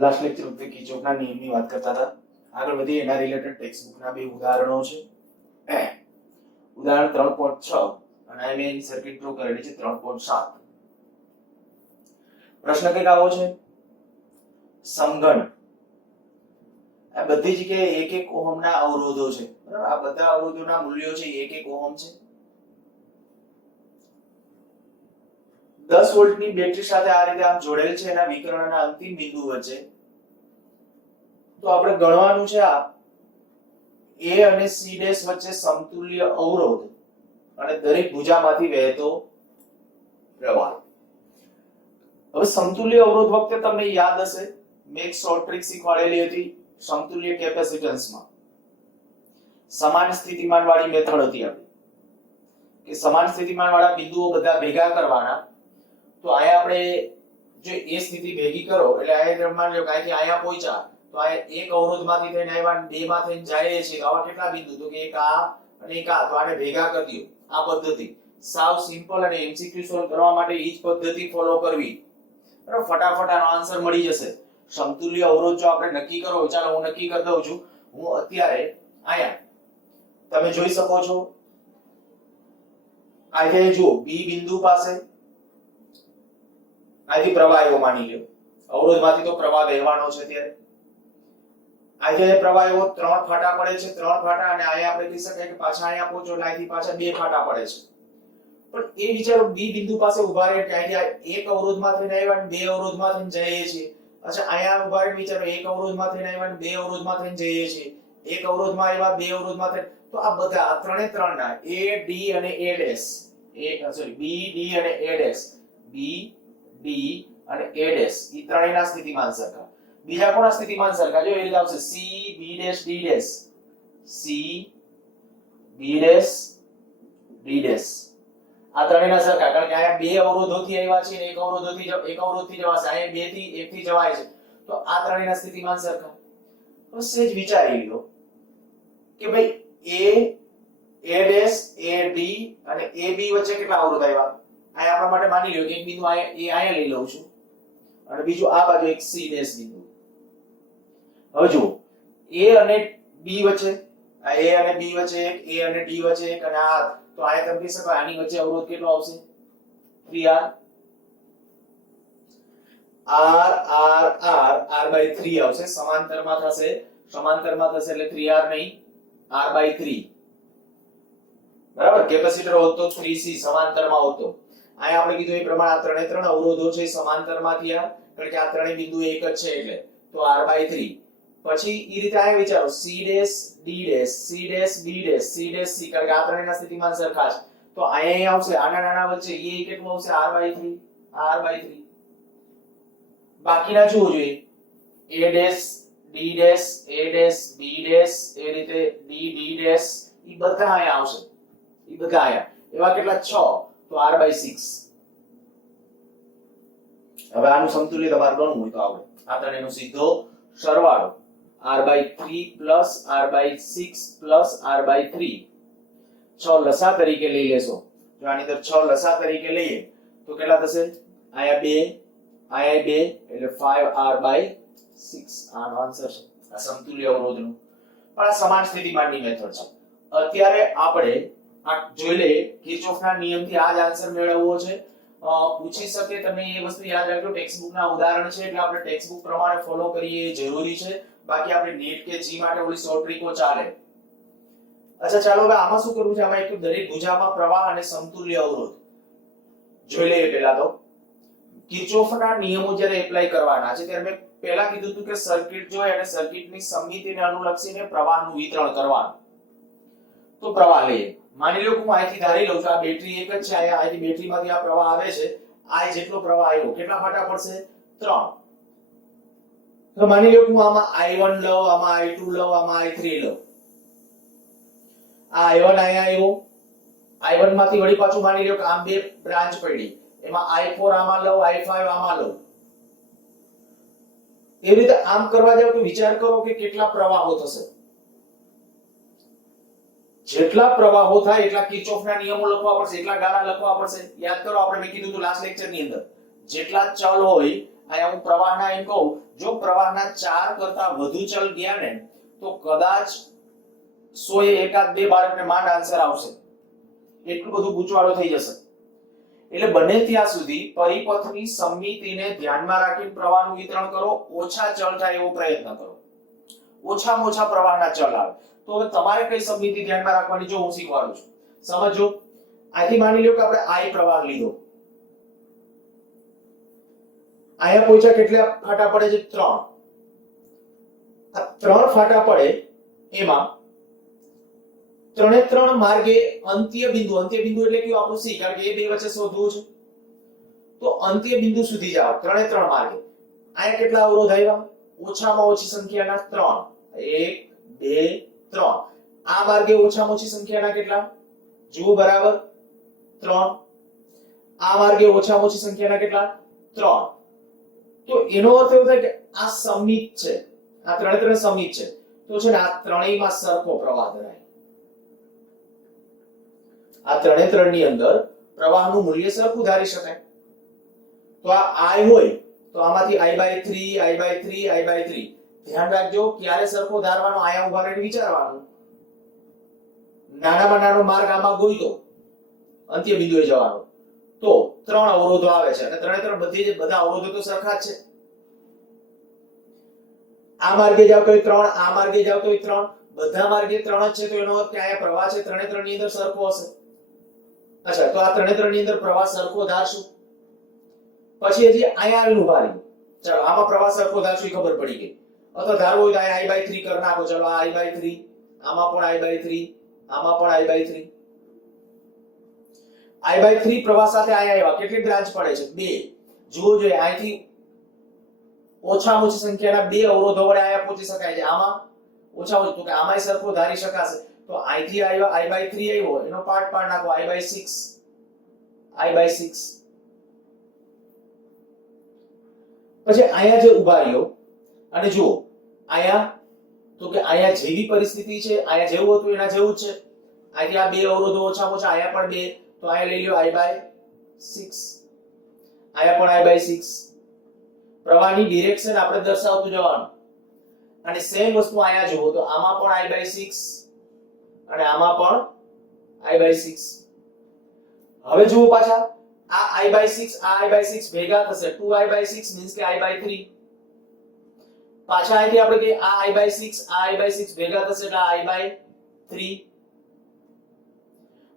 Last lecture વખતે કિર્ચોફના નિયમની વાત કરતા હતા. આગળ વધી એના રિલેટેડ ટેક્સ્ટ બુકના બે ઉદાહરણો છે. ઉદાહરણ 3.6 અને આઈએમએન સર્કિટ ડ્રો કરેલી છે 3.7. પ્રશ્ન કંઈક આવો છે. સમઘન આ બધી જગ્યાએ 1 ઓહમના અવરોધો છે, બરાબર? આ બધા અવરોધોના મૂલ્યો છે 1 ઓહમ છે. 10 વોલ્ટની બેટરી સાથે આ રીતે આમ જોડેલ છે એના વિકર્ણના અંતિમ બિંદુ વચ્ચે. તો આપણે ગણવાનું છે આ A અને C' વચ્ચે સમતુલ્ય અવરોધ અને દરેક ભુજામાંથી વહેતો પ્રવાહ. હવે સમતુલ્ય અવરોધ વખતે તમને યાદ હશે મેં એક શોર્ટ ટ્રિક શીખવાડેલી હતી સમતુલ્ય કેપેસિટન્સમાં. સમાન સ્થિતિમાન વાળી મેથડ હતી આપણી કે સમાન સ્થિતિમાન વાળા બિંદુઓ બધા ભેગા કરવાના. તો અહીંયા આપણે જો એ સ્થિતિ ભેગી કરો એટલે અહીંયા માની લો કે અહીંથી અહીંયા પહોંચ્યા તો આ એક અવરોધમાંથી થઈને આવ્યા બે માં થઈને જાય છે. આવા કેટલા બિંદુ? તો કે એક આ અને એક આ. તો આને ભેગા કરી દો. આ પદ્ધતિ સાવ સિમ્પલ અને એમસીક્યુ સોલ્વ કરવા માટે એ જ પદ્ધતિ ફોલો કરવી. બરાબર? ફટાફટ આનો આન્સર મળી જશે. સમતુલ્ય અવરોધ જો આપણે નક્કી કરો, ચાલો હું નક્કી કરી દઉં છું. હું અત્યારે અહીંયા તમે જોઈ શકો છો અહીંયા જો બી બિંદુ પાસે અહીંથી પ્રવાહ એવો માની લ્યો. અવરોધમાંથી તો પ્રવાહ વહેવાનો છે ત્યારે અહીંયા પ્રવાહ એવો 3 ફાટા પડે છે. 3 ફાટા અને અહીંયા આપણે કહી શકાય કે પાછા અહીંયા પહોંચો એટલે અહીંથી પાછા 2 ફાટા પડે છે. પણ એ વિચારો બી બિંદુ પાસે ઉભા રહે કે અહીંયા એક અવરોધમાં થઈને આવ્યા અને 2 અવરોધમાં થઈને જઈએ છીએ. અચ્છા અહીંયા ઉભા રહે વિચારો એક અવરોધમાં થઈને આવ્યા અને 2 અવરોધમાં થઈને જઈએ છીએ. એક અવરોધમાં આવ્યા 2 અવરોધમાં થઈને. તો આ બધા આ ત્રણે ત્રણના A D અને A ડેશ B D અને A ડેશ B D અને A ડેશ ઈ ત્રણેયના સ્થિતિમાન સરખા. બીજા કોના સ્થિતિમાન સરખા? જો એ રીતે આવશે C B dash D dash C B dash D dash. આ ત્રણેયના સરખા કારણ કે અહીંયા બે અવરોધોથી આવ્યા છે અને એક અવરોધથી જવાશે. અહીંયા 2 થી 1 થી જવાય છે. તો આ ત્રણેયના સ્થિતિમાન સરખા. તો સેજ વિચારી લો કે ભાઈ A ડેશ A D અને A B વચ્ચે કેટલા અવરોધ આવ્યા? અહીંયા આપણા માટે માની લ્યો કે એક બિંદુ અહીંયા લઈ લઉં છું અને બીજું આ બાજુ એક C ડેશ બિંદુ. હવે જુઓ A અને B વચ્ચે આ A અને B વચ્ચે એક, A અને D વચ્ચે એક અને આ તો અહીંયા તમે કહી શકો આની વચ્ચે અવરોધ કેટલો આવશે? 3R. R/3 આવશે. સમાંતરમાં થશે એટલે 3R નહીં R/3. બરાબર? કેપેસિટર હોત તો 3C સમાંતરમાં હોત તો. અહીંયા આપણે કીધું એ પ્રમાણે આ ત્રણે ત્રણ અવરોધો છે સમાંતરમાં થયા કારણ કે આ ત્રણેય બિંદુ એક જ છે એટલે તો R/3. પછી ઈ રીતે આ વિચારો C dash D dash C dash B dash C dash C કારણ કે આ ત્રણેયના સ્થિતિમાન સરખા છે. તો અહીંયા આવશે આના નાના વચ્ચે એ કેટલું આવશે? R/3. બાકીના જોવું જોઈએ A dash D dash A dash B dash એ રીતે D D ડેશ ઈ બધા અહીંયા આવશે. ઈ બધા અહીંયા એવા કેટલા 6 તો R/6. હવે આનું સમતુલ્ય તમારે ગણવું હોય તો આવડે. આ ત્રણેયનો સીધો સરવાળો R/3 plus R/6 plus R/3 6 લસા તરીકે લઈ લેશો. જો આની અંદર 6 લસા તરીકે લઈએ તો કેટલા થશે? અહીંયા 2 અહીંયા 2 એટલે 5R/6. આનો આન્સર છે આ સમતુલ્ય અવરોધનું. પણ આ સમાન સ્થિતિમાનની મેથડ છે. અત્યારે આપણે આ જોઈ લે કિર્ચોફના નિયમથી આ જ આન્સર મેળવવો છે. પૂછી શકે તમે એ વસ્તુ યાદ રાખજો ટેક્સ્ટ બુકના ઉદાહરણ છે એટલે આપણે ટેક્સ્ટ બુક પ્રમાણે ફોલો કરીએ એ જરૂરી છે. બાકી આપણે નેટ કે જી માટે ઓલી શોર્ટ ટ્રીકો ચાલે. અચ્છા ચાલો હવે આમાં શું કરવું છે? આમાં એક દરેક ભુજામાં પ્રવાહ અને સમતુલ્ય અવરોધ જોઈ લઈએ. પહેલા તો કિર્ચોફના નિયમો જ્યારે એપ્લાય કરવાના છે ત્યારે મેં પહેલા કીધું હતું કે સર્કિટ જોઈએ અને સર્કિટની સમમિતિને અનુલક્ષીને પ્રવાહનું વિતરણ કરવાનું. તો પ્રવાહ લઈએ. માની લો કે હું અહીંથી ધારી લઉં છું આ બેટરી એક જ છે. અહીંથી બેટરીમાંથી આ પ્રવાહ આવે છે. આ જેટલો પ્રવાહ આવ્યો કેટલા ફાટા પડશે? 3. તો માની લો કે હું આમાં I1 લઉં, આમાં I2 લઉં, આમાં I3 લઉં. આ I1 અહીંયા આવ્યો. I1 માંથી વળી પાછું માની લો કે આમ બે બ્રાન્ચ પડી. એમાં I4 આમાં લઉં, I5 આમાં લઉં. એ રીતે આમ કરવા જાવ તો વિચાર કરો કે કેટલા પ્રવાહો થશે. જેટલા પ્રવાહો થાય એટલા કિર્ચોફના નિયમો લખવા પડશે, એટલા ગાળા લખવા પડશે. યાદ કરો આપણે મેં કીધું હતું લાસ્ટ લેક્ચરની અંદર જેટલા ચલ હોય અહીંયા હું પ્રવાહના એમ કહું, જો પ્રવાહના 4 કરતા વધુ ચલ ગયા ને તો કદાચ 100 એ એકાદ બે બાળકને માંડ આન્સર આવશે, એટલું બધું ગૂંચવાડો થઈ જશે. એટલે બને ત્યાં સુધી પરિપથની સમમિતિને ધ્યાનમાં રાખીને પ્રવાહનું વિતરણ કરો, ઓછા ચલ થાય એવો પ્રયત્ન કરો, ઓછામાં ઓછા પ્રવાહના ચલ આવે. તો હવે તમારે કઈ સમમિતિ ધ્યાનમાં રાખવાની જો હું શીખવાડું છું. સમજો, અહીંથી માની લો કે આપણે I પ્રવાહ લીધો, અહીંયા પહોંચ્યા કેટલા ફાટા પડે છે? 3. આ 3 ફાટા પડે એમાં 3 માર્ગે અંત્ય બિંદુ એટલે કે આપણું C, કારણ કે એ બે વચ્ચે શોધવું છે. તો અંત્ય બિંદુ સુધી જાઓ 3 માર્ગે. અહીંયા કેટલા અવરોધ આવ્યા? ઓછામાં ઓછી સંખ્યાના 3. 1 2 3. આ માર્ગે ઓછામાં ઓછી સંખ્યાના કેટલા? જુઓ બરાબર 3. આ માર્ગે ઓછામાં ઓછી સંખ્યાના કેટલા? 3. તો એનો અર્થ એવો થાય કે આ સમિત છે, આ 3 સમિત છે. તો છે ને આ ત્રણેયમાં સરખો પ્રવાહ ધરાય. આ 3 ની અંદર પ્રવાહનું મૂલ્ય સરખું ધારી શકાય. તો આ I હોય તો આમાંથી I/3 I/3 I/3. ધ્યાન રાખજો, ક્યારે સરખો ધારવાનો? આયા ઉભા રહીને વિચારવાનું. નાનામાં નાનો માર્ગ આમાં ગોઈતો અંત્ય બિંદુએ જવાનો, તો 3 અવરોધો આવે છે અને 3 બધા અવરોધો તો સરખા જ છે. આ માર્ગે જાવ તોય 3, આ માર્ગે જાવ તોય 3, બધા માર્ગે 3 જ છે. તો એનો અર્થ કે આયા પ્રવાહ છે 3 ની અંદર સરખો હશે. અચ્છા, તો આ 3 ની અંદર પ્રવાહ સરખો ધારશું. પછી હજી અહીંયા આવીને ઉભા રહી. ચાલો આમાં પ્રવાહ સરખો ધારશું, ખબર પડી ગઈ. અથવા ધારવો હોય તો અહીંયા I/3 કરી નાખો. ચાલો આ I/3, આમાં પણ I/3, આમાં પણ I/3. I/3 પ્રવાહ સાથે અહીંયા આવ્યા. કેટલી બ્રાન્ચ પડે છે? 2. જુઓ જોઈએ, અહીંથી ઓછામાં ઓછી સંખ્યાના 2 અવરોધો વડે અહીંયા પહોંચી શકાય છે. આમાં ઓછામાં ઓછું, તો કે આમાંય સરખો ધારી શકાશે. તો અહીંથી આવ્યો I/3 આવ્યો, એનો પાર્ટ નાખો I/6. પછી અહીંયા જે ઉભા રહ્યો અને જુઓ અહીંયા, તો કે અહીંયા જેવી પરિસ્થિતિ છે, અહીંયા જેવું હતું એના જેવું જ છે. અહીંથી આ 2 અવરોધો ઓછામાં ઓછા, અહીંયા પણ 2, તો અહીંયા લઈ લ્યો I/6, અહીંયા પણ I/6. પ્રવાહની ડિરેક્શન આપણે દર્શાવતું જવાનું. અને સેમ વસ્તુ અહીંયા જુઓ તો આમાં પણ I/6 અને આમાં પણ I/6. હવે જુઓ પાછા, આ I/6 આ I/6 ભેગા થશે, 2I/6 મીન્સ કે I/3. પાછા અહીંથી આપણે કે આ I/6 આ I/6 ભેગા થશે એટલે I/3.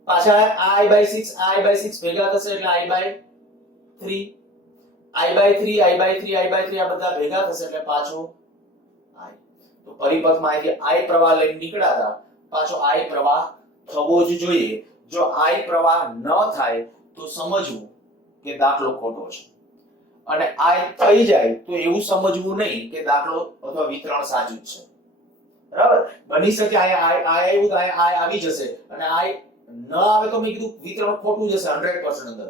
પાછા આ I/6 આ I/6 ભેગા થશે એટલે I/3. I/3 I/3 I/3 આ બધા ભેગા થશે એટલે પાછો I. તો પરિપથમાં અહીંથી I પ્રવાહ લઈને નીકળ્યા હતા, પાછો I પ્રવાહ થવો જ જોઈએ. જો I પ્રવાહ ન થાય તો સમજવું કે દાખલો ખોટો છે, અને I થઈ જાય તો એવું સમજવું નહીં કે દાખલો અથવા વિતરણ સાચું છે. બરાબર? બની શકે અહીંયા I આવ્યું તો I આવી જશે, અને I ન આવે તો મેં કીધું વિતરણ ખોટું જશે 100% અંદર.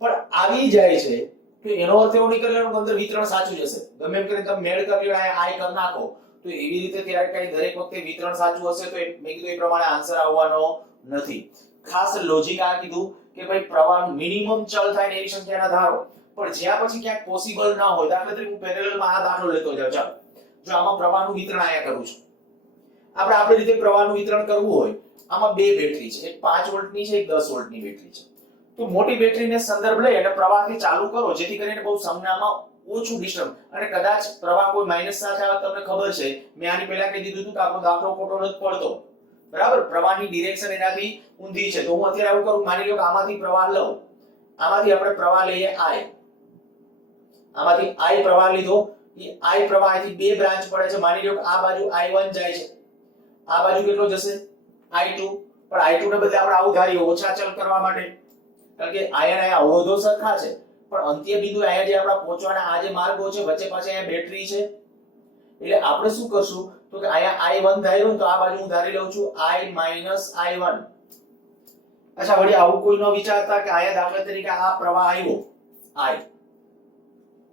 પણ આવી જાય છે તો એનો અર્થ એવો નહીં કરવાનો કે અંદર વિતરણ સાચું જશે. ગમે એમ કરીને તમે મેળ કરી લો, I કરી નાખો, તો એવી રીતે ત્યારે કઈ દરેક વખતે વિતરણ સાચું હશે તો મેં કીધું એ પ્રમાણે આન્સર આવવાનો નથી. ખાસ લોજિક આ કીધું કે ભાઈ પ્રવાહ મિનિમમ ચલ થાય ને એવી સંખ્યાના ધારો. પણ જ્યાં પછી ક્યાંક પોસિબલ ના હોય, દાખલા તરીકે હું પેરેલલમાં આ દાખલો લેતો જાઉં. ચાલો, જો આમાં પ્રવાહનું વિતરણ આયા કરું છું, આપણે આપણી રીતે પ્રવાહનું વિતરણ કરવું હોય, આમાં 2 બેટરી છે, એક 5 વોલ્ટની છે, એક 10 વોલ્ટની બેટરી છે. તો મોટી બેટરીને સંદર્ભ લઈ અને પ્રવાહથી ચાલુ કરો, જેથી કરીને બહુ સંજ્ઞામાં ઓછું ડિસ્ટર્બ. અને કદાચ પ્રવાહ કોઈ માઈનસ સાથે આવે, તમને ખબર છે મેં આની પહેલા કહી દીધું હતું કે આપણો દાખલો ખોટો નથી પડતો. બરાબર? પ્રવાહની ડિરેક્શન એનાથી ઊંધી છે. તો હું અત્યારે આવું કરું, માની લો કે આમાંથી પ્રવાહ લઉં, આમાંથી આપણે પ્રવાહ લઈએ I, આમાંથી I પ્રવાહ લીધો. એ I પ્રવાહ અહીંથી 2 બ્રાન્ચ પડે છે. માની લો કે આ બાજુ I1 જાય છે, આ બાજુ કેટલો જશે? I2. પણ I2 ને બદલે આપણે આવું ધારીએ ઓછા ચલ કરવા માટે, કારણ કે અહીંયા અવરોધો સરખા છે, પણ અંત્ય બિંદુ અહીંયા જે આપણા પહોંચવાના આ જે માર્ગો છે, વચ્ચે પાછળ અહીંયા બેટરી છે. એટલે આપણે શું કરશું તો કે અહીંયા I1 ધાર્યું તો આ બાજુ હું ધારી લઉં છું I-I1. અચ્છા, વળી આવું કોઈ ન વિચારતા કે અહીંયા દાખલા તરીકે આ પ્રવાહ આવ્યો I,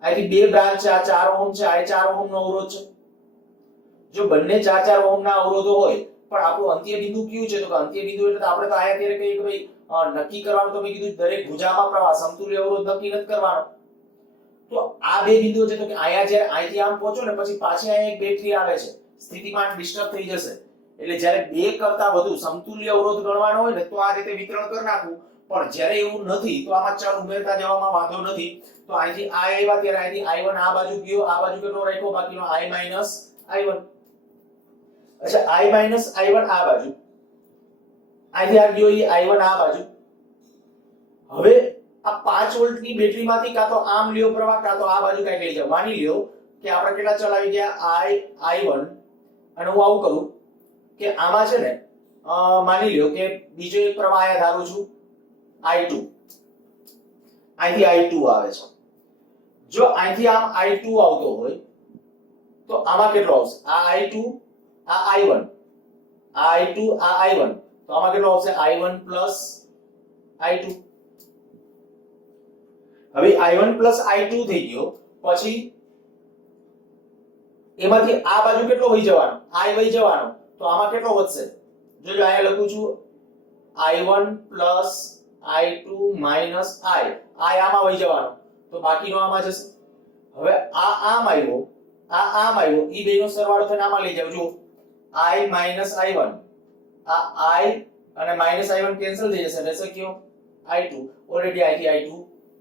અહીંથી 2 બ્રાન્ચ છે, આ 4 ઓહમ છે, આ 4 ઓહમ નો અવરોધ છે. જો બંને 4 ઓહમ ના અવરોધો હોય, પણ આપણું અંત્ય બિંદુ કયું છે? તો કે અંત્ય બિંદુ એટલે આપણે તો આયા ત્યારે કહીએ કે ભાઈ નક્કી કરવાનું, તો મેં કીધું દરેક ભુજામાં પ્રવાહ સમતુલ્ય અવરોધ નક્કી નથી કરવાનો. તો આ બે બિંદુઓ છે તો કે આયા જ્યારે અહીંથી આમ પહોંચો ને પછી પાછી અહીંયા એક બેટરી આવે છે, સ્થિતિમાન ડિસ્ટર્બ થઈ જશે. એટલે જ્યારે બે કરતા વધુ સમતુલ્ય અવરોધ ગણવાનો હોય ને તો આ રીતે વિતરણ કરી નાખવું. પણ જ્યારે એવું નથી તો આમાં ચાલ ઉમેરતા જવામાં વાંધો નથી. તો અહીંથી આ આવ્યા ત્યારે અહીંથી i1 આ બાજુ ગયો, આ બાજુ કેટલો રાખ્યો બાકીનો i i1. અચ્છા i i1 આ બાજુ, અહીંથી આ ગયો એ i1 આ બાજુ. હવે આ 5 વોલ્ટની બેટરીમાંથી કાં તો આમ લ્યો પ્રવાહ કાં તો આ બાજુ કઈ લઈ જાવ. માની લ્યો કે આપણે કેટલા ચલ આવી ગયા i1 અને હું આવું કરું કે આમાં છે ને માની લ્યો કે બીજો એક પ્રવાહ આયા ધારું છું i2, અહીંથી i2 આવે છે. જો અહીંથી આમ i2 આવતો હોય તો આમાં કેટલો આવશે? આ i2 આ i1, આ i2 આ i1, તો આમાં કેટલો આવશે? i1 i2. હવે i1 i2 થઈ ગયો પછી એમાંથી આ બાજુ કેટલો વહી જવાનો? i વહી જવાનો. તો આમાં કેટલો વધશે? જોજો અહીંયા લખું છું i1 i2 i આમાં વહી જવાનો તો બાકીનો આમાં જશે. હવે આ આમ આવ્યો, આ આમ આવ્યો, ઈ બેનો સરવાળો થઈને આમાં લઈ જાવ. જો i i1, આ i અને i1 કેન્સલ થઈ જશે, રહેશે કયો? i2. ઓલરેડી અહીંથી i2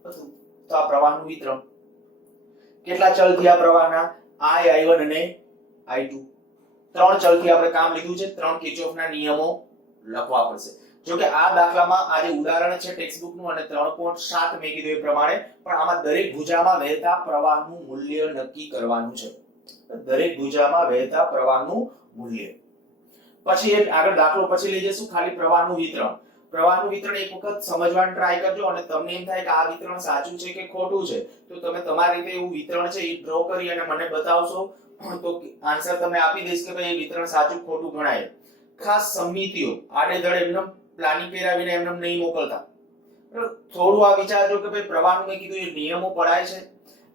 હતું. તો આ પ્રવાહનું વિતરણ કેટલા ચલ થયા પ્રવાહના? i1 અને i2. ત્રણ ચલથી આપણે કામ લીધું છે. ત્રણ કિર્ચોફના નિયમો લખવા પડશે. જો કે આ દાખલામાં આ જે ઉદાહરણ છે ટેક્સ્ટ નું અને 3.7 મેં કીધું એ પ્રમાણે, પણ આમાં દરેક ભુજામાં વહેતા પ્રવાહનું મૂલ્ય નક્કી કરવાનું છે. દરેક ભુજામાં વહેતા પ્રવાહનું મૂલ્ય. પછી એક આગળ દાખલો પછી લઈ જઈશું ખાલી પ્રવાહનું વિતરણ. પ્રવાહનું વિતરણ એક વખત સમજવાનું ટ્રાય કરજો અને તમને એમ થાય કે આ વિતરણ સાચું છે કે ખોટું છે તો તમે તમારી રીતે એવું વિતરણ છે એ ડ્રો કરી અને મને બતાવશો તો આન્સર તમે આપી દઈશ કે ભાઈ એ વિતરણ સાચું ખોટું ગણાય. ખાસ સમિતિઓ આડેધડ એમને પ્લાનિંગ કરાવીને એમને નહીં મોકલતા. થોડું આ વિચારજો કે ભાઈ પ્રવાહનું મેં કીધું એ નિયમો પડાય છે.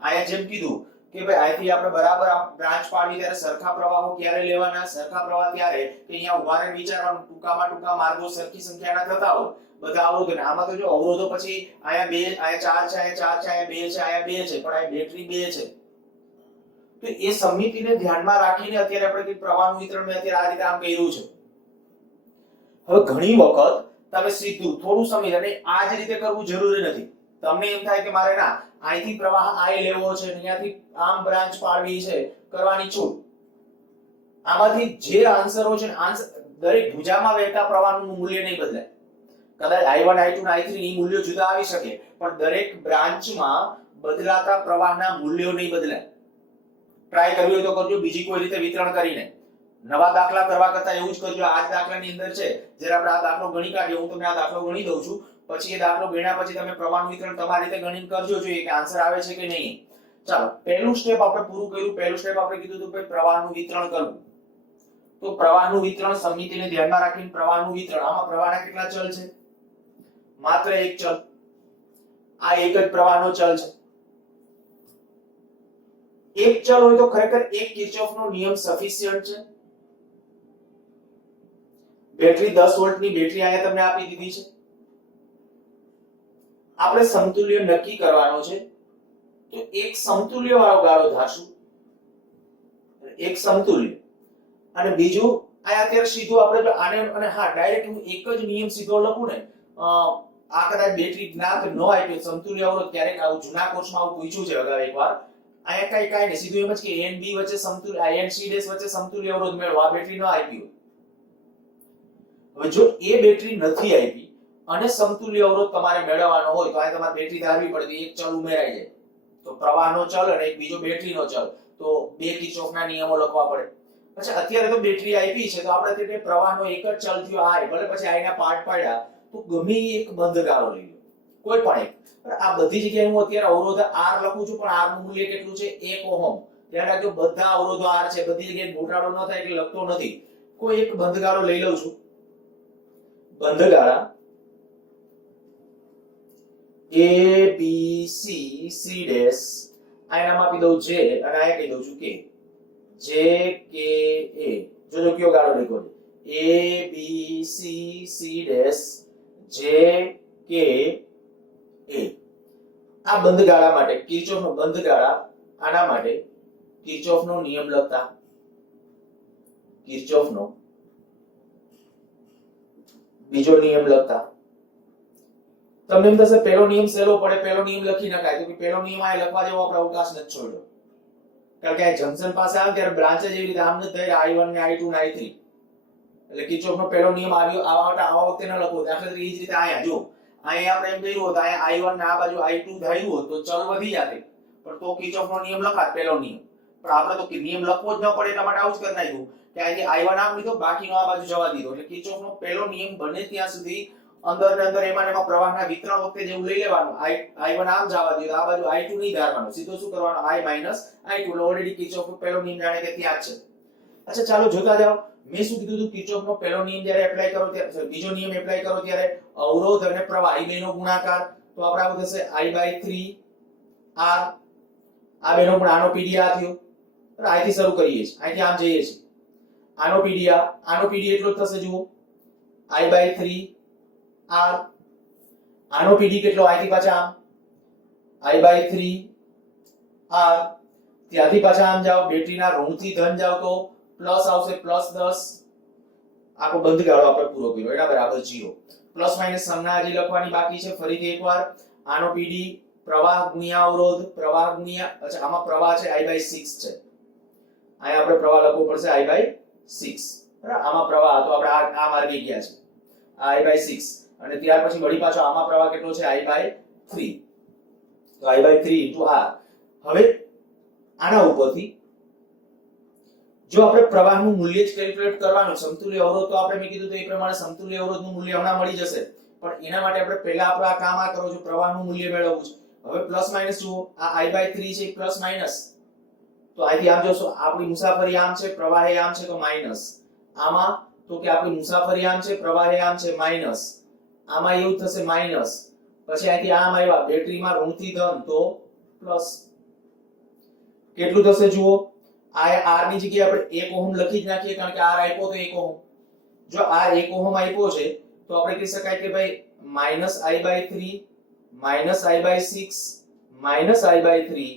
અહીંયા જેમ કીધું કે ભાઈ અહીંથી આપણે બરાબર બ્રાન્ચ પાડવી ત્યારે સરખા પ્રવાહો ક્યારે લેવાના? સરખા પ્રવાહ ત્યારે કે અહીંયા ઉભા રહીને વિચારવાનું ટૂંકા માર્ગો સરખી સંખ્યાના થતા હોય બધા અવરોધો. આમાં તો જો અવરોધો પછી અહીંયા 2, અહીંયા 4 છે, અહીંયા 4 છે, અહીંયા 2 છે, અહીંયા 2 છે, પણ અહીંયા બેટરી 2 છે. તો એ સમિતિને ધ્યાનમાં રાખીને અત્યારે આપણે પ્રવાહનું વિતરણ મેં અત્યારે આ રીતે આમ કર્યું છે. હવે ઘણી વખત તમે સીધું થોડું સમય અને આ જ રીતે કરવું જરૂરી નથી. તમને એમ થાય કે મારે ના અહીંથી પ્રવાહ I લેવો છે, અહીંયાથી આમ બ્રાન્ચ પાડવી છે, કરવાની છૂટ. આમાંથી જે આન્સરો છે ને આન્સર દરેક ભુજામાં વહેતા પ્રવાહનું મૂલ્ય નહીં બદલાય. કદાચ i1 i2 અને i3 ની મૂલ્યો જુદા આવી શકે પણ દરેક બ્રાન્ચમાં બદલાતા પ્રવાહના મૂલ્યો નહીં બદલાય. ટ્રાય કરવી હોય તો કરજો બીજી કોઈ રીતે વિતરણ કરીને. નવા દાખલા કરવા કરતા એવું જ કરજો. આ દાખલાની અંદર છે જ્યારે આપણે આ દાખલો ગણી કાઢીએ, હું તમને આ દાખલો ગણી દઉં છું, પછી એ દાખલો ગણ્યા પછી તમે પ્રવાહનું વિતરણ તમારી રીતે ગણીને કરજો જોઈએ કે આન્સર આવે છે કે નહીં. ચાલો પહેલું સ્ટેપ આપણે પૂરું કર્યું. પહેલું સ્ટેપ આપણે કીધું હતું કે પ્રવાહનું વિતરણ કરવું. તો પ્રવાહનું વિતરણ સમિતિને ધ્યાનમાં રાખીને પ્રવાહનું વિતરણ. આમાં પ્રવાહના કેટલા ચલ છે? માત્ર એક ચલ. આ એક જ પ્રવાહનો ચલ છે. એક ચલ હોય તો ખરેખર એક કિર્ચોફનો નિયમ સફિશિયન્ટ છે. બેટરી 10 વોલ્ટની બેટરી અહીંયા તમને આપી દીધી છે. આપણે સમતુલ્ય નક્કી કરવાનો છે તો એક સમતુલ્ય વાળો ગાળો ધારશું, એક સમતુલ્ય, અને બીજું આ અત્યારે સીધું આપણે જો આને અને હા ડાયરેક્ટ હું એક જ નિયમ સીધો લખું ને આ કદાચ બેટરી જ્ઞાત ન હોય તો સમતુલ્ય અવરોધ ક્યારેક આવું જૂના કોર્સમાં આવું પૂછ્યું છે અગાઉ એકવાર. અહીંયા કઈ નહીં, સીધું એમ જ કે a and b વચ્ચે સમતુલ્ય, i and c ડેશ વચ્ચે સમતુલ્ય અવરોધ મેળવો. આ બેટરી ન આપી. હવે જો એ બેટરી નથી આપી અને સમતુલ્ય અવરોધ તમારે મેળવવાનો હોય તો આ તમારે બેટરી ધારવી પડે. એક ચલ ઉમેરાઈ જાય તો પ્રવાહનો ચલ અને એક બીજો બેટરીનો ચલ, તો બે કિર્ચોફના નિયમો લખવા પડે. પછી અત્યારે તો બેટરી આપી છે તો આપણે તે પ્રવાહનો એક જ ચલ થયો i, ભલે પછી i ના પાર્ટ પાડ્યા તો ગમે એક બંધ ગાળો લઈ લો કોઈ પણ એક. આ બધી જગ્યાએ હું અત્યારે અવરોધ r લખું છું પણ r નું મૂલ્ય કેટલું છે? 1 ઓહમ. ધ્યાન રાખજો બધા અવરોધો r છે, બધી જગ્યાએ ઘોટાળો ન થાય એટલે લખતો નથી. કોઈ એક બંધ ગાળો લઈ લઉં છું. બંધ ગાળા a b c c dash આ નામ આપી દઉં j અને આ કહી દઉં છું k. j k a જોજો કયો ગાળો લખ્યો છે? a b c c dash j k a. આ બંધ ગાળા માટે કિર્ચોફનો બંધ ગાળા, આના માટે કિર્ચોફનો નિયમ લખતા, કિર્ચોફનો બીજો નિયમ લખતા તમને એમ થશે પહેલો નિયમ સહેલો પડે, પહેલો નિયમ લખી નખાય, તો કે પહેલો નિયમ આ લખવા જેવો આપણે અવકાશ નથી છોડ્યો, કારણ કે આ જંકશન પાસે આવે ત્યારે બ્રાન્ચ જ એવી રીતે આમ નથી થઈ I1 ને I2 ને I3, એટલે કિર્ચોફનો પહેલો નિયમ આવ્યો આવા વખતે ન લખવો. દાખલા તરીકે એ જ રીતે અહીંયા જો અહીંયા આપણે એમ કર્યું હોત અહીંયા I1 ને આ બાજુ I2 ધાર્યું હોત તો ચલ વધી જાતે, પણ તો કિર્ચોફનો નિયમ લખાત પહેલો નિયમ, પણ આપણે તો નિયમ લખવો જ ન પડે એટલા માટે આવું જ કરી નાખ્યું કે અહીંથી I1 આમ લીધો, બાકીનો આ બાજુ જવા દીધો, એટલે કિર્ચોફનો પહેલો નિયમ બને ત્યાં સુધી અંદર ને અંદર એમાં પ્રવાહના વિતરણ વખતે જેવું લઈ લેવાનું, I1 આમ જવા દીધો, આ બાજુ I2 નહીં ધારવાનો, સીધો શું કરવાનો I - I2, એટલે ઓલરેડી કિર્ચોફનો પહેલો નિયમ જાણે કે ત્યાં જ છે. અચ્છા ચાલો જોતા જાઓ, મેં શું કીધું હતું કિર્ચોફનો પહેલો નિયમ જ્યારે એપ્લાય કરો ત્યારે બીજો નિયમ એપ્લાય કરો ત્યારે અવરોધ અને પ્રવાહ એ બેનો ગુણાકાર, તો આપણે આવું થશે I/3 R, આ બેનો પણ આનો PD આ થયો, તો અહીંથી શરૂ કરીએ છીએ, અહીંથી આમ જઈએ છીએ, આનો PD આનો PD એટલો જ થશે જુઓ I/3 R, આનો PD કેટલો અહીંથી પાછા આમ I/3 R, ત્યાંથી પાછા આમ જાઓ બેટરીના ઋણથી ધન જાઓ તો પ્લસ આવશે +10, આખો બંધ ગાળો આપણે પૂરો કર્યો એના બરાબર 0, પ્લસ માઈનસ સંજ્ઞા હજી લખવાની બાકી છે. ફરીથી એકવાર આનો PD પ્રવાહ ગુણ્યા અવરોધ, પ્રવાહ ગુણ્યા અચ્છા આમાં પ્રવાહ છે I/6 છે, અહીંયા આપણે પ્રવાહ લખવો પડશે I/6 બરાબર, આમાં પ્રવાહ તો આપણે આ માર્ગે ગયા છે I/6, અને ત્યાર પછી વળી પાછો આમાં પ્રવાહ કેટલો છે I/3, તો I/3 * R. હવે આના ઉપરથી જો આપણે પ્રવાહનું મૂલ્ય જ કેલ્ક્યુલેટ કરવાનું, સમતુલ્ય અવરોધ તો આપણે મેં કીધું તો એ પ્રમાણે સમતુલ્ય અવરોધનું મૂલ્ય હમણાં મળી જશે, પણ એના માટે આપણે પહેલા આપણે આ કામ આ કરો છો પ્રવાહનું મૂલ્ય મેળવવું છે. હવે પ્લસ માઈનસ જુઓ આ I/3 છે પ્લસ માઈનસ, તો અહીંથી આમ જોશો આપણી મુસાફરી આમ છે, પ્રવાહ આમ છે તો માઈનસ, આમાં તો કે આપણી મુસાફરી આમ છે, પ્રવાહ આમ છે માઈનસ, આમાં એવું થશે માઈનસ, પછી અહીંથી આમ આવ્યા બેટરીમાં ઋણથી ધન તો પ્લસ, કેટલું થશે જુઓ આ R ની જગ્યાએ આપણે 1 ઓહમ લખી જ નાખીએ, કારણ કે R આપ્યો તો 1 ઓહમ, જો R 1 ઓહમ આપ્યો છે તો આપણે કહી શકાય કે ભાઈ -I/3 -I/6 -I/3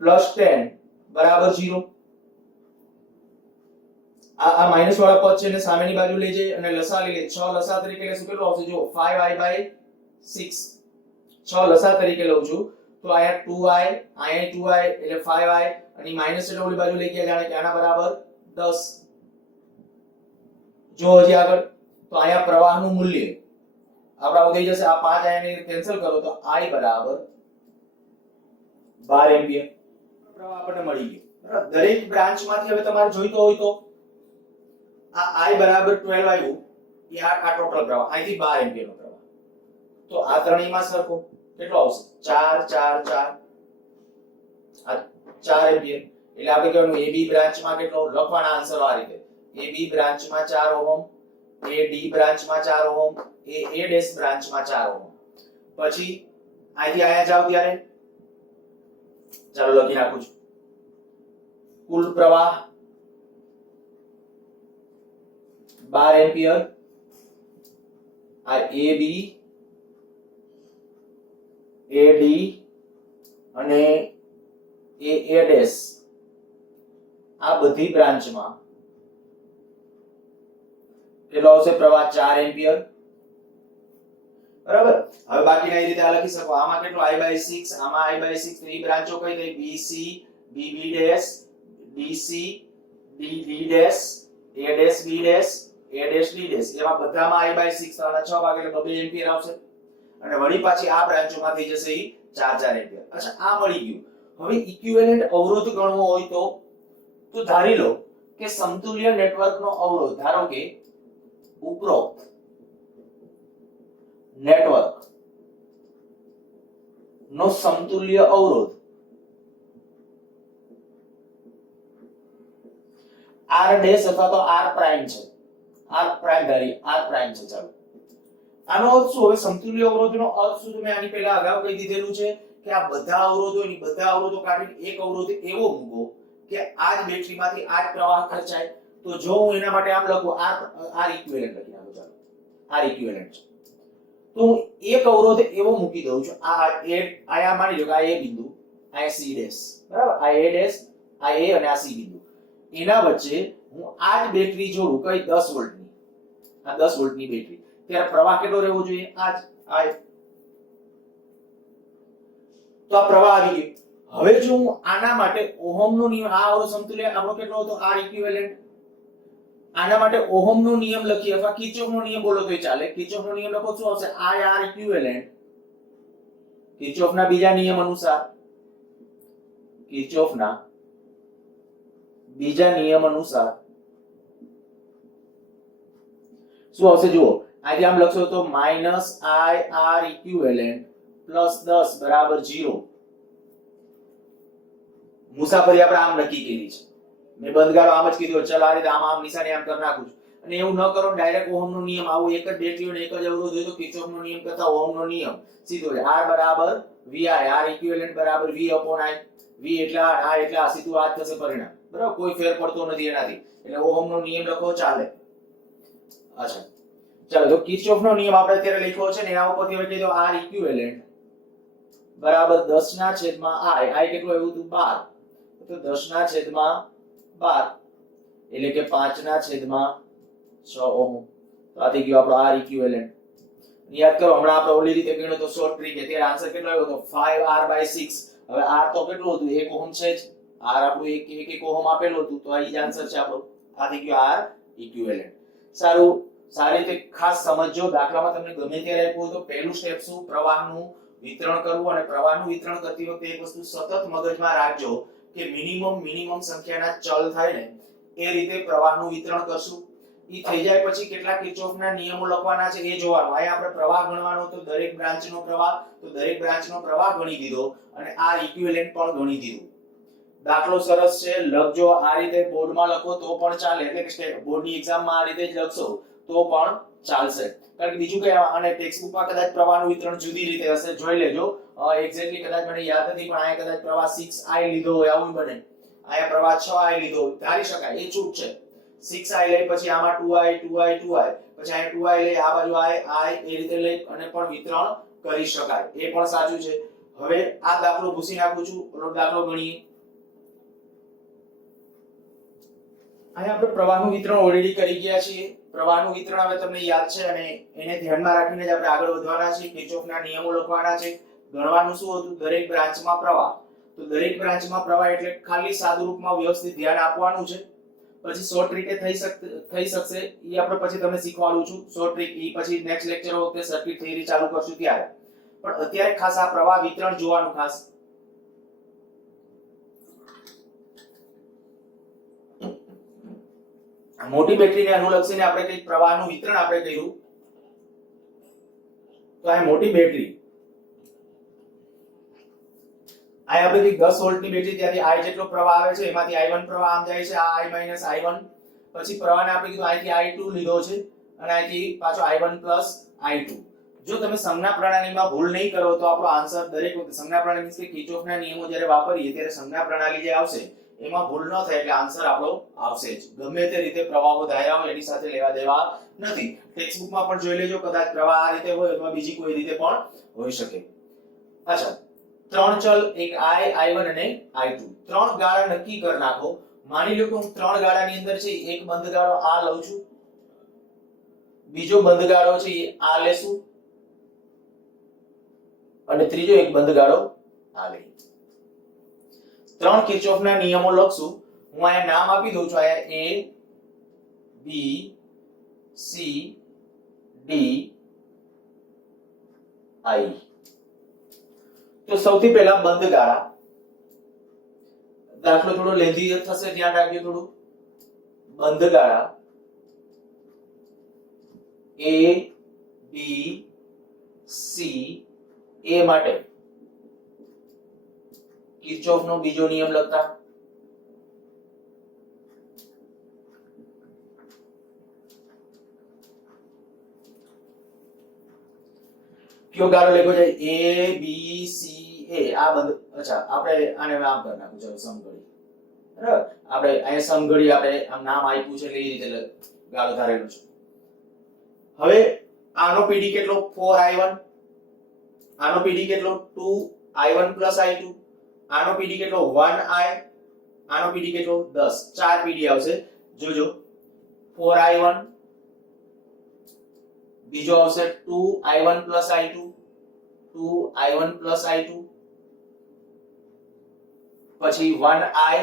+10 બરાબર 0. આ માઈનસ વાળા પદ છે ને સામેની બાજુ લઈ જઈએ અને લસા લઈ લે, 6 લસા તરીકે લેશું કેટલું આવશે જો 5I/6, 6 લસા તરીકે લઉં છું તો અહીંયા 2I, અહીંયા 2I એટલે 5I, અને માઈનસ એટલે ઓલી બાજુ લઈ ગયા જાણે કે આના બરાબર 10. જો હજી આગળ તો અહીંયા પ્રવાહનું મૂલ્ય આપડા થઈ જશે આ 5 આને કેન્સલ કરો તો I બરાબર 12 એમ્પિયર પ્રવાહ આપણને મળી ગયો. બરાબર, દરેક બ્રાન્ચમાંથી હવે તમારે જોઈતો હોય તો આ I બરાબર 12 આવ્યું, એ આ ટોટલ પ્રવાહ અહીંથી 12 એમ્પિયરનો પ્રવાહ, તો આ ત્રણેયમાં સરખો કેટલો આવશે 4 4 4, આ 4 એમ્પિયર, એટલે આપણે કહેવાનું AB બ્રાન્ચમાં કેટલો લખવાના આન્સર આ રીતે, AB બ્રાન્ચમાં 4 ઓહમ, AD બ્રાન્ચમાં 4 ઓહમ, A ડેશ બ્રાન્ચમાં 4 ઓહમ. પછી અહીંથી આયા જાવ ત્યારે ચાલો લખી નાખું છું, કુલ પ્રવાહ 12 એમ્પિયર, આ AB AD અને A ડેશ આ બધી બ્રાન્ચમાં કેટલો આવશે પ્રવાહ 4 એમ્પિયર. બરાબર, હવે બાકીના એ રીતે આ લખી શકો, આમાં કેટલો I/6, આમાં I/6, તો એ બ્રાન્ચો કઈ થઈ BC BB dash DC DD dash A dash B dash A dash D dash, એમાં બધામાં I/6 તો આના 6 ભાગ એટલે 2 એમ્પિયર આવશે, અને વળી પાછી આ બ્રાન્ચોમાં થઈ જશે ઈ 4 એમ્પિયર. અચ્છા આ મળી ગયું. હવે ઇક્વિવેલન્ટ અવરોધ ગણવો હોય તો ધારી લો કે સમતુલ્ય નેટવર્કનો અવરોધ, ધારો કે ઉપરોક્ત નેટવર્ક નો સમતુલ્ય અવરોધ R ડેશ અથવા તો R પ્રાઇમ છે, R પ્રાઇમ ધારી R પ્રાઇમ છે. ચાલો આનો અર્થ શું, હવે સમતુલ્ય અવરોધનો અર્થ શું મેં આની પહેલા અગાઉ કહી દીધેલું છે કે આ બધા અવરોધો ની બધા અવરોધો કાઢીને એક અવરોધ એવો મૂકો કે આ જ બેટરીમાંથી આ જ પ્રવાહ ખર્ચાય. તો જો હું એના માટે આમ લખું R ઇક્વિવેલન્ટ લખી નાખું, ચાલો R ઇક્વિવેલન્ટ છે, તો તો હું એક અવરોધ એવો મૂકી દઉં છું, આ માની લો કે આ એ બિંદુ, આ સી ડેશ, બરાબર, આ એ ડેશ, આ એ અને આ સી બિંદુ, એના વચ્ચે હું આ જ બેટરી જોડું, કઈ 10 વોલ્ટની, આ 10 વોલ્ટની બેટરી, ત્યારે પ્રવાહ કેટલો રહેવો જોઈએ? આ તો આ પ્રવાહ આવી ગયો. હવે જો હું આના માટે ઓહમનો નિયમ, આ અવરોધ સમતુલ્ય આપણો કેટલો હતો? R equivalent. આના માટે ઓહમનો નિયમ લખીએ અથવા કિર્ચોફનો નિયમ બોલો તોય ચાલે. કિર્ચોફનો નિયમ લખો શું આવશે? R ઇક્વિવેલેન્ટ કિર્ચોફના બીજા નિયમ અનુસાર, કિર્ચોફના બીજા નિયમ અનુસાર શું આવશે? જુઓ, આજે આમ લખશો તો -IR ઇક્વિવેલેન્ટ +10 બરાબર 0. મુસાફરી આપણે આમ નક્કી કરી છે. મેં બંધગાળો આમ જ કીધું, ચલ આ રીતે આમ નિશાની આમ કરી નાખું છું. અને એવું ન કરો ડાયરેક્ટ ઓહમનો નિયમ, આવું એક જ બેટરી અને એક જ અવરોધ હોય તો કિર્ચોફનો નિયમ કરતા ઓહમનો નિયમ સીધો છે. R બરાબર VI, R ઇક્વિવેલેન્ટ બરાબર V/I. V એટલે આ એટલે આ, સીધું આ જ થશે પરિણામ, બરાબર, કોઈ ફેર પડતો નથી એનાથી. એટલે ઓહમનો નિયમ લખો ચાલે. અચ્છા, ચાલો, તો કિર્ચોફનો નિયમ આપણે અત્યારે લખ્યો છે ને, એના ઉપરથી હવે કીધું R ઇક્વિવેલેન્ટ બરાબર 10/I. I કેટલું આવ્યું હતું? 12. તો 10/12 એટલે કે 5/6 ઓહમ. તો આ થઈ ગયો આપણો R ઇક્વિવેલેન્ટ. યાદ કરો, હમણાં આપણે ઓલી રીતે ગણ્યો તો શોર્ટ ટ્રીક, ત્યારે આન્સર કેટલો આવ્યો હતો? 5R/6. હવે R તો કેટલું હતું? 1 ઓહમ છે જ. R આપણું 1 ઓહમ આપેલું હતું, તો આ જ આન્સર છે આપણો. આ થઈ ગયો R ઇક્વિવેલેન્ટ. સારું, સારી રીતે ખાસ સમજજો. દાખલામાં તમને ગમે ત્યારે આપ્યું હોય તો પહેલું સ્ટેપ શું? પ્રવાહનું વિતરણ કરવું. અને પ્રવાહનું વિતરણ કરતી વખતે એક વસ્તુ સતત મગજમાં રાખજો કે મિનિમમ સંખ્યાના ચલ થાય ને એ રીતે પ્રવાહનું વિતરણ કરશું. ઈ થઈ જાય પછી કેટલા કિર્ચોફના નિયમો લખવાના છે એ જોવાનું. અહીંયા આપણે પ્રવાહ ગણવાનો તો દરેક બ્રાન્ચનો પ્રવાહ ગણી દીધો અને R ઇક્વિવેલેન્ટ પણ ગણી દીધું. દાખલો સરસ છે, લખજો. આ રીતે બોર્ડમાં લખો તો પણ ચાલે, એટલે કે બોર્ડની એક્ઝામમાં આ રીતે જ લખશો તો પણ ચાલશે. કારણ કે બીજું કઈ, અને ટેક્સ્ટબુકમાં કદાચ પ્રવાહનું વિતરણ જુદી રીતે હશે, જોઈ લેજો. એક્ઝેક્ટલી કદાચ મને યાદ નથી, પણ અહીંયા કદાચ પ્રવાહ 6I લીધો હોય, આવું બને. અહીંયા પ્રવાહ 6I લીધો હોય, ધારી શકાય, એ છૂટ છે. 6I લઈ પછી આમાં 2I પછી અહીંયા 2I લઈ આ બાજુ I એ રીતે લઈ અને પણ વિતરણ કરી શકાય, એ પણ સાચું છે. હવે આ દાખલો ભૂસી નાખું છું, ઓલો દાખલો ગણીએ. અહીંયા આપણે પ્રવાહનું વિતરણ ઓલરેડી કરી ગયા છીએ. પ્રવાહનું વિતરણ હવે તમને યાદ છે અને એને ધ્યાનમાં રાખીને જ આપણે આગળ વધવાના છીએ. કિર્ચોફના નિયમો લખવાના છે. ગણવાનું શું હતું? દરેક બ્રાન્ચમાં પ્રવાહ. તો દરેક બ્રાન્ચમાં પ્રવાહ એટલે ખાલી સાદું રૂપમાં વ્યવસ્થિત ધ્યાન આપવાનું છે. પછી શોર્ટ ટ્રીકે થઈ શકશે, ઈ આપણે પછી તમને શીખવાડું છું. શોર્ટ ટ્રીક ઈ પછી નેક્સ્ટ લેક્ચર વખતે સર્કિટ થિયરી ચાલુ કરશું ત્યારે. પણ અત્યારે ખાસ આ પ્રવાહ વિતરણ જોવાનું ખાસ. મોટી બેટરીને અનુલક્ષીને આપણે કઈ પ્રવાહનું વિતરણ આપણે કર્યું. તો આ મોટી બેટરી, આ આપણે 10 વોલ્ટની બેટરી, ત્યાંથી I જેટલો પ્રવાહ આવે છે, એમાંથી I1 પ્રવાહ આમ જાય છે, આ I - I1. પછી પ્રવાહને આપણે કીધું અહીંથી I2 લીધો છે અને અહીંથી પાછો I1 + I2. જો તમે સંજ્ઞા પ્રણાલીમાં ભૂલ નહીં કરો તો આપણો આન્સર દરેક વખતે સંજ્ઞા પ્રણાલી મીન્સ કે કિર્ચોફના નિયમો જ્યારે વાપરીએ ત્યારે સંજ્ઞા પ્રણાલી જે આવશે એમાં ભૂલ ન થાય એટલે આન્સર આપણો આવશે જ. ગમે તે રીતે પ્રવાહો ધાર્યા હોય એની સાથે લેવા દેવા નથી. ટેક્સ્ટબુકમાં પણ જોઈ લેજો, કદાચ પ્રવાહ આ રીતે હોય અથવા બીજી કોઈ રીતે પણ હોઈ શકે. અચ્છા, ત્રણ ચલ, એક I1 અને I2, ત્રણ ગાળા નક્કી કરી નાખો. માની લો કે હું ત્રણ ગાળાની અંદર છે એક બંધ ગાળો આ લઉં છું, બીજો બંધ ગાળો છે એ આ લેશું અને ત્રીજો એક બંધ ગાળો આ લઈ. ત્રણ કિર્ચોફના નિયમો લખશું. હું અહીંયા નામ આપી દઉં છું, અહીંયા A B C D I. તો સૌથી પહેલા બંધ ગાળા. દાખલો થોડો લેન્ધી થશે, ધ્યાન રાખજો થોડું. બંધ ગાળા A B C A માટે કિર્ચોફનો બીજો નિયમ લખતા. કયો ગાળો લખ્યો છે? A B C A. આ બંધ. અચ્છા, આપણે આને આમ કરી નાખું. ચલો, સમઘડી. બરાબર, આપણે અહીંયા સમઘડી આપણે આમ નામ આપ્યું છે એટલે એ રીતે ગાળો ધારેલો છે. હવે આનો પીડી કેટલો 4i1, આનો પીડી કેટલો 2i1 i2, આનો પીડી કેટલો 1i, આનો પીડી કેટલો 10, ચાર પીડી આવશે. જોજો 4i1, બીજો આવશે 2i1 i2, 2i1 i2, પછી 1i,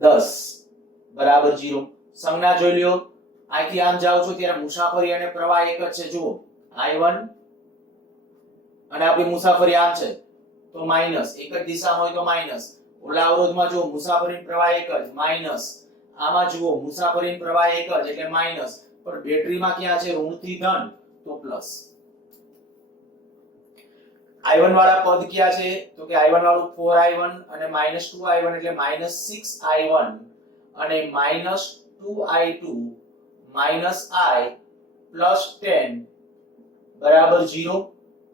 10 બરાબર 0. સંજ્ઞા જોઈ લ્યો, અહીંથી આમ જાઓ છો ત્યારે મુસાફરી અને પ્રવાહ એક જ છે. જુઓ i1 અને આપણી મુસાફરી આમ છે તો માઈનસ, એક જ દિશામાં હોય તો માઈનસ. ઓલા અવરોધમાં જુઓ મુસાફરી પ્રવાહ એક જ, માઈનસ. આમાં જુઓ મુસાફરી પ્રવાહ એક જ એટલે માઈનસ, પણ બેટરીમાં ક્યાં છે ઋણથી ધન તો પ્લસ. i1 વાળા પદ ક્યાં છે તો કે i1 વાળું 4i1 અને -2i1 એટલે -6i1 અને -2i2 -i +10 બરાબર 0.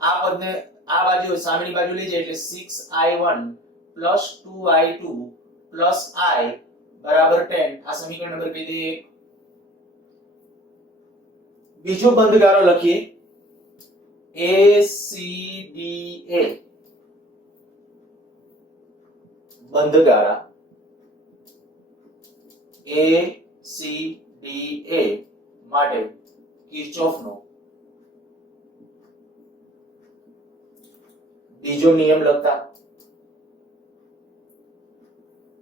આ પદને આ બાજુ સામેની બાજુ લઈ જાય એટલે 6i1 +2i2 +i બરાબર 10. આ સમીકરણ નંબર કહી દઈએ. બીજો બંધગાળો લખીએ ACDA બંધગાળા ACDA માટે કિર્ચોફનો બીજો નિયમ લખતા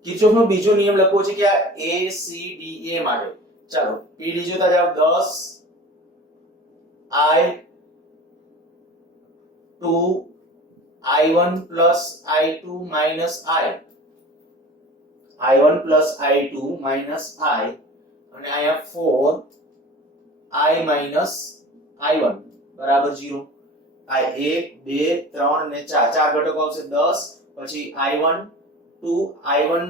કિર્ચોફનો બીજો નિયમ લખવો છે કે આ ACDA માટે. ચાલો પીડી જોતા જાવ 10i2 i1 i2 i1 i2 i અને અહીંયા 4i i1 બરાબર 0. આ 1 2 3 ને 4 ચાર ઘટકો આવશે 10, પછી i1 2 i1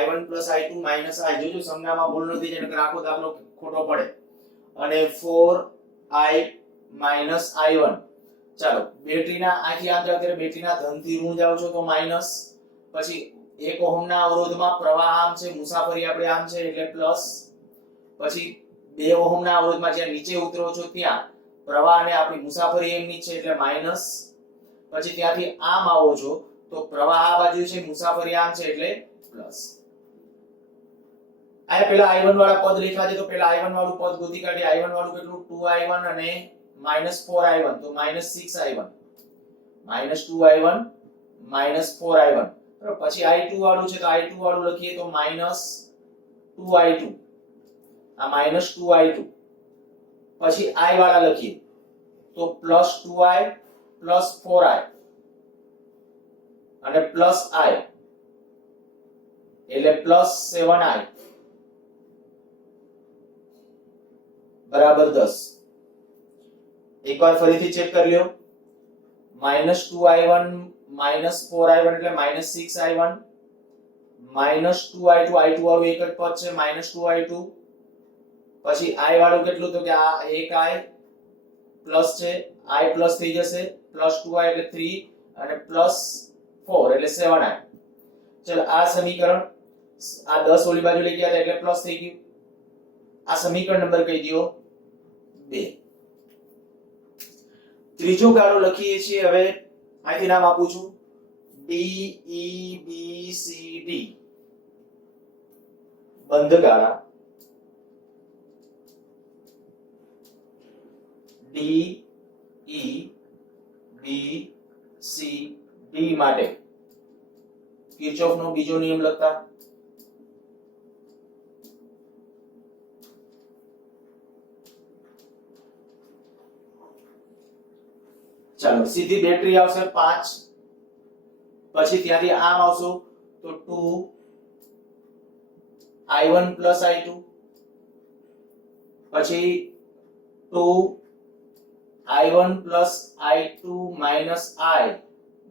i1 i2 i. જોજો સંજ્ઞામાં ભૂલ નથી જેને આખો દાખલો ખોટો પડે. અને 4i i1. ચાલો બેટરીના આથી આમ જાવ ત્યારે બેટરીના ધનથી ઋણ જાવ છો તો માઈનસ. પછી 1 ઓહમના અવરોધમાં પ્રવાહ આમ છે, મુસાફરી આપણે આમ છે એટલે પ્લસ. પછી 2 ઓહમના અવરોધમાં જ્યાં નીચે ઉતરો છો ત્યાં પ્રવાહ અને આપણી મુસાફરી એમની છે એટલે માઈનસ. પછી ત્યાંથી આમ આવો છો તો પ્રવાહ આ બાજુ છે, મુસાફરી આમ છે એટલે પ્લસ. આ પેલા i1 વાળા પદ લખ્યા છે તો પેલા i1 વાળું પદ ગોતી કાઢીએ. i1 વાળું કેટલું 2i1 અને -4i1 તો -6i1, -2i1 -4i1. પછી i2 વાળું છે તો i2 વાળું લખીએ તો -2i2, આ -2i2. પછી i વાળા લખીએ તો +2i +4i અને +i એટલે +7i બરાબર 10. એકવાર ફરીથી ચેક કરી લ્યો. -2i1 -4i1 એટલે -6i1, -2i2 i2 વાળું એક જ પદ છે -2i2. પછી i વાળું કેટલું તો કે આ 1i પ્લસ છે, i પ્લસ થઈ જશે, +2i એટલે 3 અને +4 એટલે 7i. ચલો આ સમીકરણ આ 10 ઓલી બાજુ લઈ ગયા હતા એટલે પ્લસ થઈ ગયું. આ સમીકરણ નંબર કહી દો 2. ત્રીજો ગાળો લખીએ છીએ. હવે અહીંથી નામ આપું છું DEBCD બંધગાળા DEBCD માટે કિર્ચોફનો બીજો નિયમ લખતા ચાલો સીધી બેટરી આવશે 5, પછી ત્યાંથી આમ આવશો તો 2i1 i2, પછી 2i1 i2 i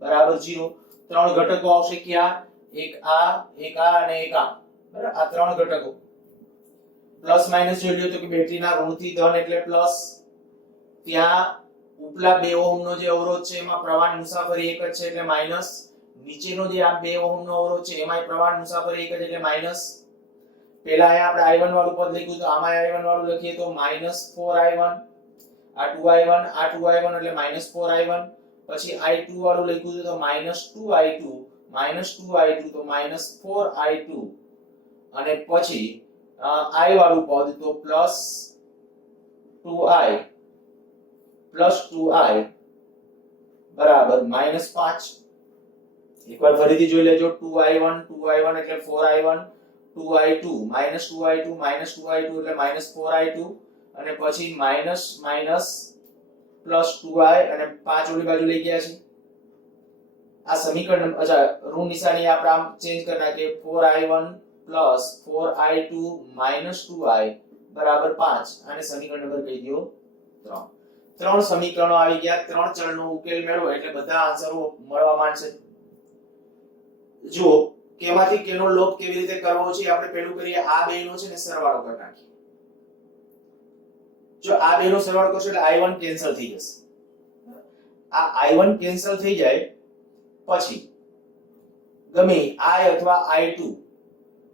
બરાબર 0. ત્રણ ઘટકો આવશે ક્યાં? એક આ અને એક આ. બરાબર, આ ત્રણ ઘટકો. પ્લસ માઈનસ જોઈ લ્યો તો કે બેટરીના ઋણથી ધન એટલે પ્લસ. ત્યાં ઉપલા 2 ઓહમનો જે અવરોધ છે એમાં પ્રવાહ મુસાફરી એક જ છે એટલે માઈનસ. નીચેનો જે આ 2 ઓહમનો અવરોધ છે એમાં પ્રવાહ મુસાફરી એક જ એટલે માઈનસ. પહેલા અહીંયા આપણે i1 વાળું પદ લખ્યું તો આમાં i1 વાળું લખીએ તો -4i1, આ 2i1, આ 2i1 એટલે -4i1, પછી i2 વાળું લખ્યું તો -2i2, -2i2 તો -4i2, અને પછી i વાળું પદ તો +2i બરાબર -5. એકવાર ફરીથી જોઈ લેજો. 2i1 એટલે 4i1, 2i2 -2i2 એટલે -4i2, અને પછી માઈનસ +2i અને 5 ઓલી બાજુ લઈ ગયા છે. આ સમીકરણ ઋણ નિશાની આપણે આમ ચેન્જ કરી નાખીએ. 4i1 4i2 2i બરાબર 5. આને સમીકરણ નંબર કહી દો 3. ત્રણ સમીકરણો આવી ગયા. ત્રણ ચલનો ઉકેલ મેળવો એટલે બધા આન્સરો મળવા માંડશે. જો કેમાંથી કેનો લોપ કેવી રીતે કરવો છે આપણે પેલું કરીએ. આ બેનો છે ને સરવાળો કરી નાખીએ. જો આ બેનો સરવાળો કરશો એટલે i1 કેન્સલ થઈ જશે. આ i1 કેન્સલ થઈ જાય પછી ગમે i અથવા i2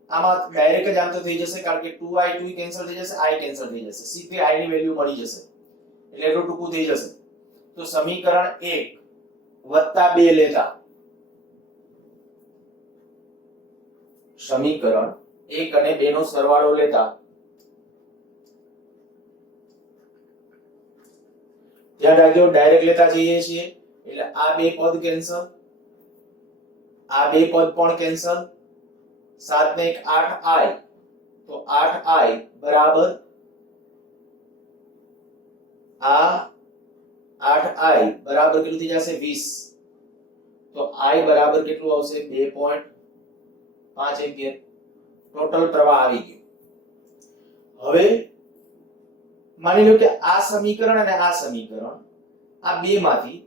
આમાં ડાયરેક્ટ જ આમ તો થઈ જશે, કારણ કે 2i2 કેન્સલ થઈ જશે, i કેન્સલ થઈ જશે, સીધે i ની વેલ્યુ મળી જશે એટલે એટલું ટૂંકું થઈ જશે. તો સમીકરણ 1 + 2 લેતા સમીકરણ 1 અને 2 નો સરવાળો લેતા ધ્યાન રાખજો ડાયરેક્ટ લેતા જઈએ છીએ એટલે આ બે પદ કેન્સલ, આ બે પદ પણ કેન્સલ, 7 ને 1 8i, તો 8i બરાબર આ 8i બરાબર કેટલું થઈ જશે 20. તો i બરાબર કેટલું આવશે 2.5 એમ્પિયર. ટોટલ પ્રવાહ આવી ગયો. હવે માની લો કે આ સમીકરણ અને આ સમીકરણ આ બે માંથી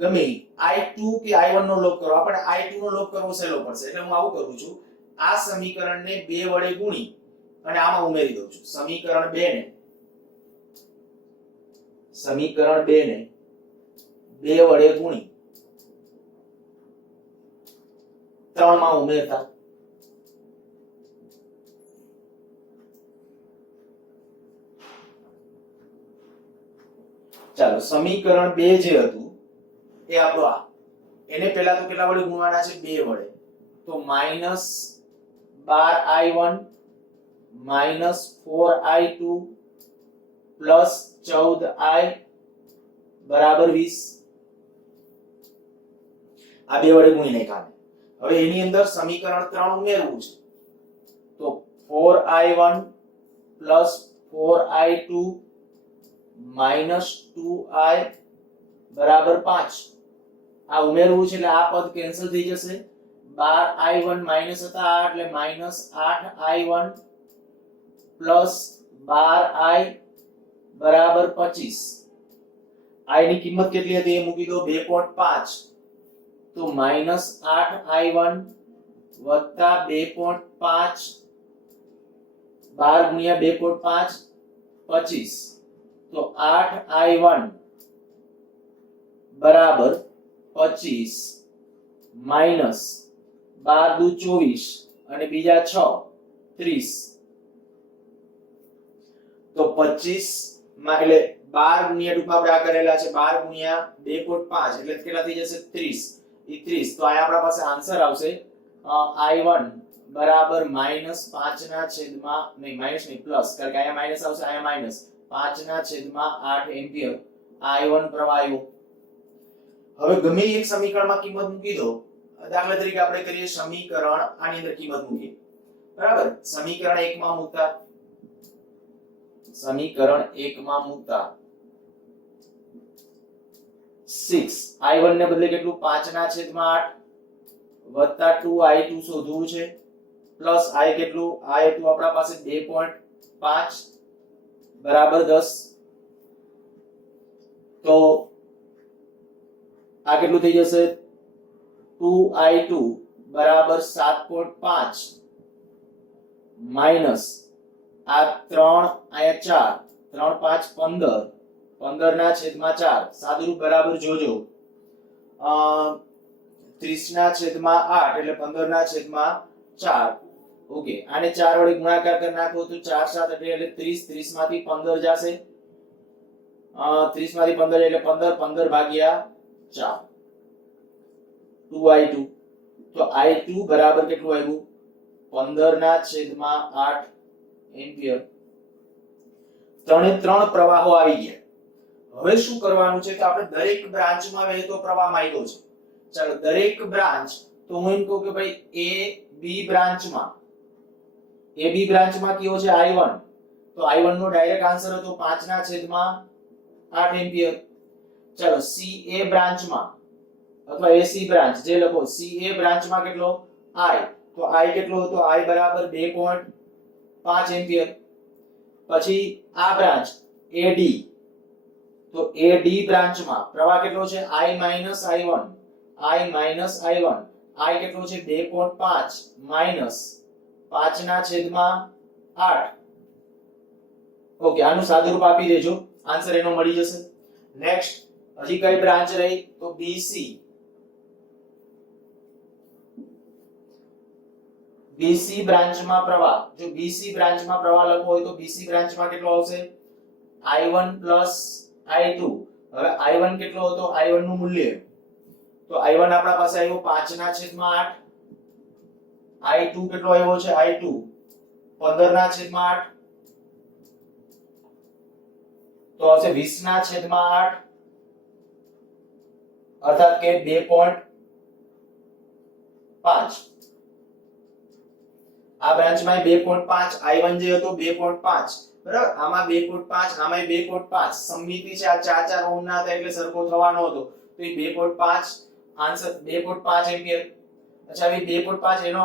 ગમે i2 કે i1 નો લોપ કરો. આપણે i2 નો લોપ કરવો સહેલો પડશે એટલે હું આવું કરું છું. આ સમીકરણને 2 વડે ગુણી અને આમાં ઉમેરી દઉં છું. સમીકરણ 2 ને 2 વડે ગુણી 3 માં ઉમેરતા ચાલો સમીકરણ 2 જે હતું એ આપણું આ, એને પહેલા તો કેટલા વડે ગુણવાના છે 2 વડે. તો -12i1 -4i2 +14i બરાબર 20. આ બે વડે ગુણી નાખ્યા. હવે એની અંદર સમીકરણ 3 ઉમેરવું છે. તો 4i1 +4i2 -2i બરાબર 5. આ ઉમેરવું છે એટલે આ પદ કેન્સલ થઈ જશે. 12i1 માઈનસ હતા એટલે -8i1 +12i બરાબર 25. i ની કિંમત કેટલી હતી એ મૂકી દો 2.5. તો -8i1 + 2.5 12 ગુણ્યા 2.5 25. તો 8i1 બરાબર 25 માઈનસ 12 દુ 24 અને બીજા 6 30. તો 25 માં એટલે 12 ગુણ્યા ટૂંકમાં આપણે આ કરેલા છે 12 ગુણ્યા 2.5 એટલે કેટલા થઈ જશે 30. એ 30. તો આ આપણા પાસે આન્સર આવશે i1 બરાબર -5 ના છેદમાં નહીં માઈનસ નહીં પ્લસ, કારણ કે અહીંયા માઈનસ આવશે અહીંયા માઈનસ 5 ના છેદમાં 8 એમ્પિયર i1 પ્રવાહ આવ્યો. હવે ગમે એક સમીકરણમાં કિંમત મૂકી દો. દાખલા તરીકે આપણે કરીએ સમીકરણ આની અંદર કિંમત મૂકીએ બરાબર. સમીકરણ 1 માં મૂકતા સમીકરણ 1 માં મૂકતા 6 i1 ને બદલે કેટલું 5 ના છેદમાં 8 + 2i2 શોધવું છે પ્લસ i કેટલું i2 આપણા પાસે 2.5 બરાબર 10. તો આ કેટલું થઈ જશે 2i2 બરાબર 7.5 માઈનસ આ 3 અહીંયા 4 3 5 15 15 ના છેદમાં 4 સાદુરૂપ બરાબર જોજો 30 ના છેદમાં 8 એટલે 15 ના છેદમાં 4 ઓકે, આને 4 વડે ગુણાકાર કરી નાખો તો 4 7 એટલે 30, 30 માંથી 15 જશે, 30 માંથી 15 એટલે 15, 15 ભાગ્યા 4 2i2. તો i2 બરાબર કેટલું આવ્યું? 15/8 એમ્પિયર. ત્રણે ત્રણ પ્રવાહો આવી ગયા. હવે શું કરવાનું છે કે આપણે દરેક બ્રાન્ચમાં વહેતો પ્રવાહ માંગ્યો છે. ચાલો દરેક બ્રાન્ચ, તો હું એમ કહું કે ભાઈ એ બી બ્રાન્ચમાં કયો છે i1, તો i1 નો ડાયરેક્ટ આન્સર હતો 5/8 એમ્પિયર. ચાલો CA બ્રાન્ચમાં અથવા AC બ્રાન્ચ જે લખો, CA બ્રાન્ચમાં કેટલો i, તો i કેટલો હતો? i બરાબર 2.5 એમ્પિયર. પછી આ બ્રાન્ચ AD, તો AD બ્રાન્ચમાં પ્રવાહ કેટલો છે? i i1, i કેટલો છે? 2.5 માઈનસ 5/8. ઓકે, આનું સાદુરૂપ આપી દેજો, આન્સર એનો મળી જશે. નેક્સ્ટ હજી કઈ બ્રાન્ચ રહી? તો BC. BC બ્રાન્ચમાં પ્રવાહ, જો BC બ્રાન્ચમાં પ્રવાહ લખવો હોય તો BC બ્રાન્ચમાં કેટલો આવશે? i1 i2. હવે i1 કેટલો હતો? i1 નું મૂલ્ય, તો i1 આપણા પાસે આવ્યો 5/8. i2 કેટલો આવ્યો છે? i2 15/8, તો આવશે 20/8, અર્થાત કે 2.5. આ બ્રાન્ચમાં 2.5, i1 જે હતો 2.5, બરાબર, આમાં 2.5, આમાં 2.5, સમમિતિ છે, આ 4 ઓહમ ના હતા એટલે સરખો થવાનો હતો, તો એ 2.5 આન્સર 2.5 એમ્પિયર. અચ્છા, હવે 2.5 એનો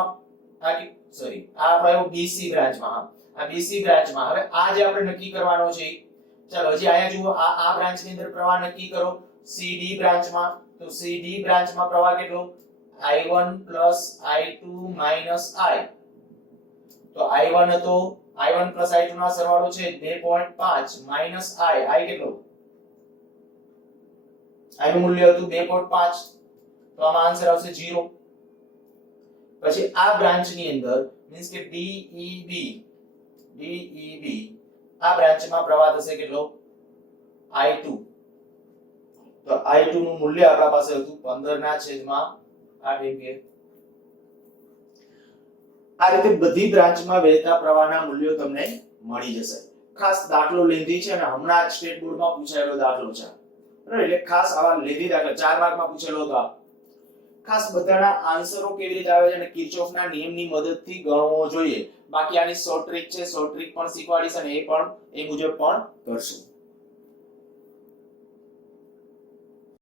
સોરી આ આપણો BC બ્રાન્ચમાં, આ BC બ્રાન્ચમાં હવે આ જે આપણે નક્કી કરવાનો છે, ચાલો હજી અહીંયા જુઓ, આ બ્રાન્ચની અંદર પ્રવાહ નક્કી કરો. CD બ્રાન્ચમાં, તો CD બ્રાન્ચમાં પ્રવાહ કેટલો? i1 i2 i. તો i1 હતો, i1 i2 નો સરવાળો છે 2.5 માઈનસ i કેટલો? i નું મૂલ્ય હતું 2.5, તો આમાં આન્સર આવશે 0. પછી આ બ્રાન્ચની અંદર મીન્સ કે DEB આ બ્રાન્ચમાં પ્રવાહ થશે કેટલો? i2. તો i2 નું મૂલ્ય આપણા પાસે હતું 15/8 એમ્પિયર. આ રીતે બધી બ્રાન્ચમાં વહેતા પ્રવાહના મૂલ્યો તમને મળી જશે. ખાસ દાખલો લેંધી છે અને હમણાં જ સ્ટેટ બોર્ડમાં પૂછાયેલો દાખલો છે, બરાબર, એટલે ખાસ આવા લેંધી દાખલા 4 માર્કમાં પૂછેલો હતો. ખાસ બધાના આન્સરો કેવી રીતે આવે છે અને કિર્ચોફના નિયમની મદદથી ગણવો જોઈએ. બાકી આની શોર્ટ ટ્રિક છે, શોર્ટ ટ્રિક પણ શીખવાડીશ અને એ મુજબ પણ કરશું.